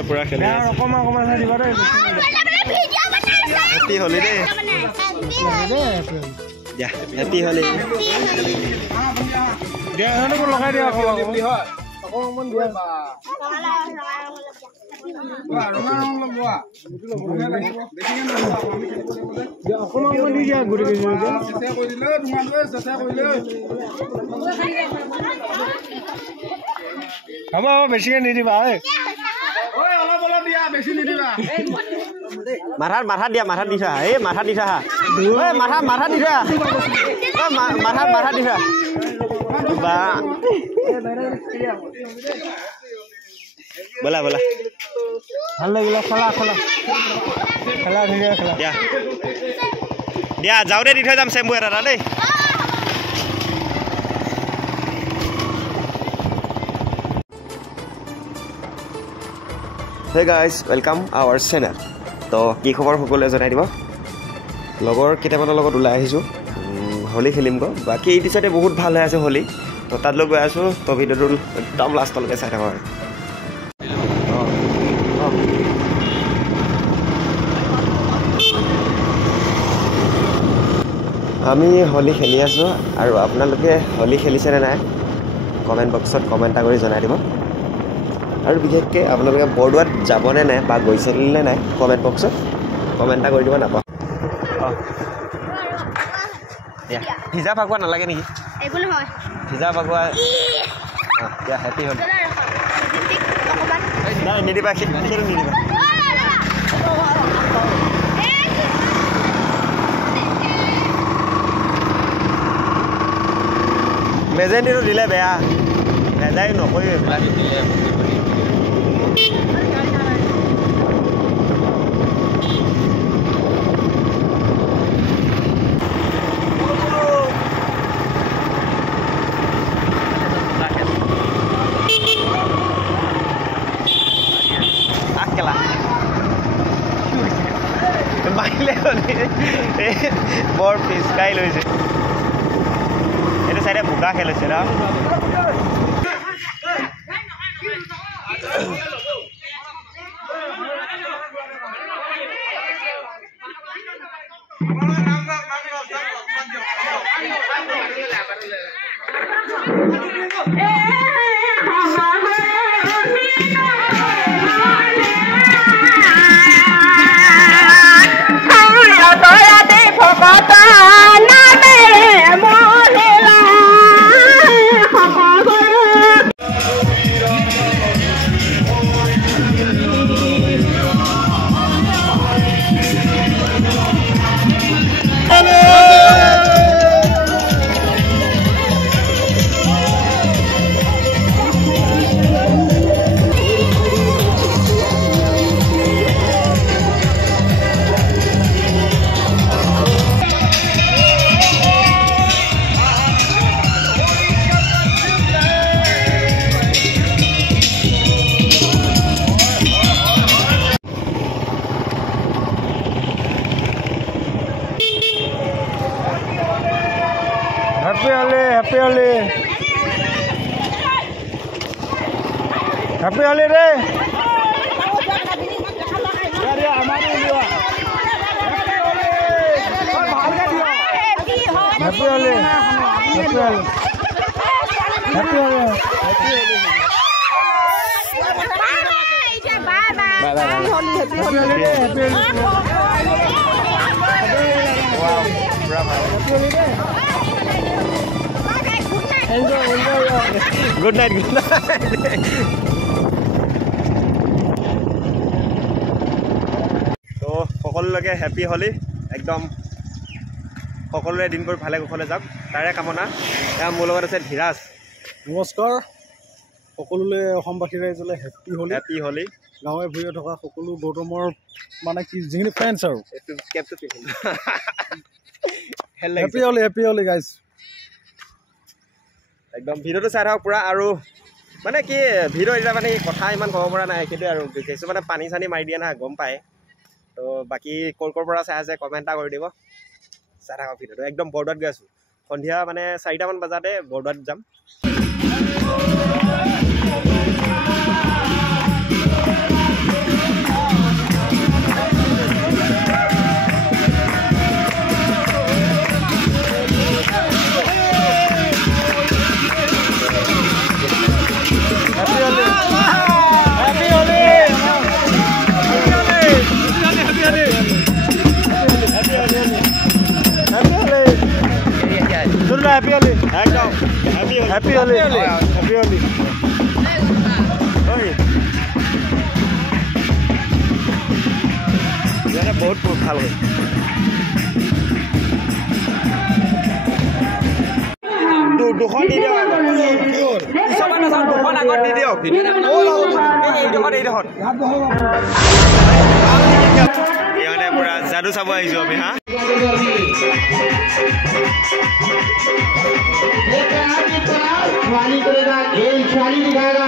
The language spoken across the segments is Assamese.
সিহঁতে পুৰা খেলি আছে হেপী হলি দেই দিয়া হেপী হলি দিয়া সিহঁতকো লগাই দিয়া অকণমান দি দিয়া গোটেই হ'ব বেছিকে নিদিবা অলপ অলপ দিয়া বেছি নিদিবা মাথাত দিয়া মাথাত দি থোৱা এই মাথাত দি থোৱা মাথাত দি থোৱা মাথাত দি থোৱা বা বলা বলা ভাল লাগিলে খেলা ধুনীয়া খেলা দিয়া যাওঁতে দি থৈ যাম চেম্বু এটা দেই Hey guys, welcome our channel. তো কি খবৰ সকলোৱে জনাই দিব লগৰ কেইটামানৰ লগত ওলাই আহিছোঁ হোলী খেলিম গৈ বাকী এই দিশতে বহুত ভাল হৈ আছে হোলী তো তাতলৈ গৈ আছোঁ তো ভিডিঅ'টো একদম লাষ্টলৈকে চাই থাকক আৰু আমি হোলী খেলি আছোঁ আৰু আপোনালোকে হোলী খেলিছেনে নাই কমেণ্ট বক্সত কমেণ্ট এটা কৰি জনাই দিব আৰু বিশেষকৈ আপোনালোকে বৰদোৱাত যাবনে নাই বা গৈছিলে নাই কমেণ্ট বক্সত কমেণ্ট এটা কৰি দিব নাপাওঁ ভিজা ফাকুৱা নালাগে নেকি ভিজা ফাকুৱা দিয়া হেপী হ'ল নাই নিদিবা নিদিবা মেজেণ্টিটো দিলে বেয়া নেযায় নকৰি এইবিলাক বৰ পিচকাই লৈছে এইটো চাইডে বোকা খেলিছে ন Happy holiday. Happy holiday. Good night. তো সকলোকে হ্যাপি হোলি একদম সকলোৰে দিনবোৰ ভালে কুশলে যাওক তাৰে কামনা মোৰ লগত আছে ধীৰাজ নমস্কাৰ সকলোলে অসমবাসী ৰাইজলে হ্যাপি হোলি গাঁৱে ভূঞে থকা সকলো গৌতমৰ মানে কি যিখিনি ফ্ৰেণ্ডছ আৰু হ্যাপি হোলি গাইজ একদম ভিডিঅ'টো চাই থাকক পুৰা আৰু মানে কি ভিডিঅ' এতিয়া মানে কথা ইমান ক'ব পৰা নাই কিন্তু আৰু কিছুমানে পানী চানী মাৰি দিয়ে না গম পায় তো বাকী ক'ৰ পৰা চাই আছে কমেণ্ট এটা কৰি দিব চাই থাকক ভিডিঅ'টো একদম বৰদোৱাত গৈ আছোঁ সন্ধিয়া মানে 4টামান বজাতে বৰদোৱাত যাম Happy Holi. Happy Holi. Oi. Jana bahut bhal hoy. Dukhon di diok. Soban asal dukhon agot di diok. Ei dukhon. Yane pura jadu sabo aisu ami ha. शाली करेगा खेल शाली दिखाएगा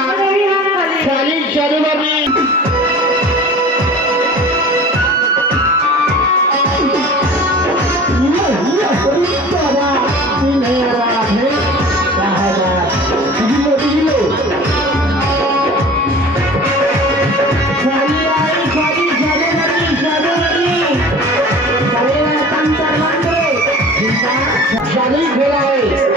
शाली चालू बाबी शाली खेला है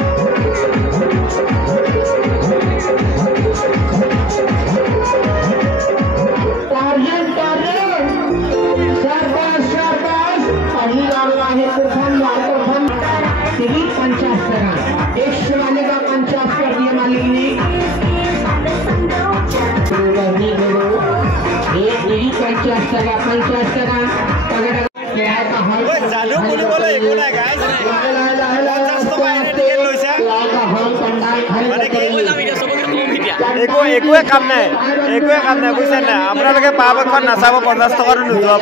একোৱে কাম নাই বুজিছে নাই আপোনালোকে পাব এখন নাচাব 50 টকাটো নোযোৱাব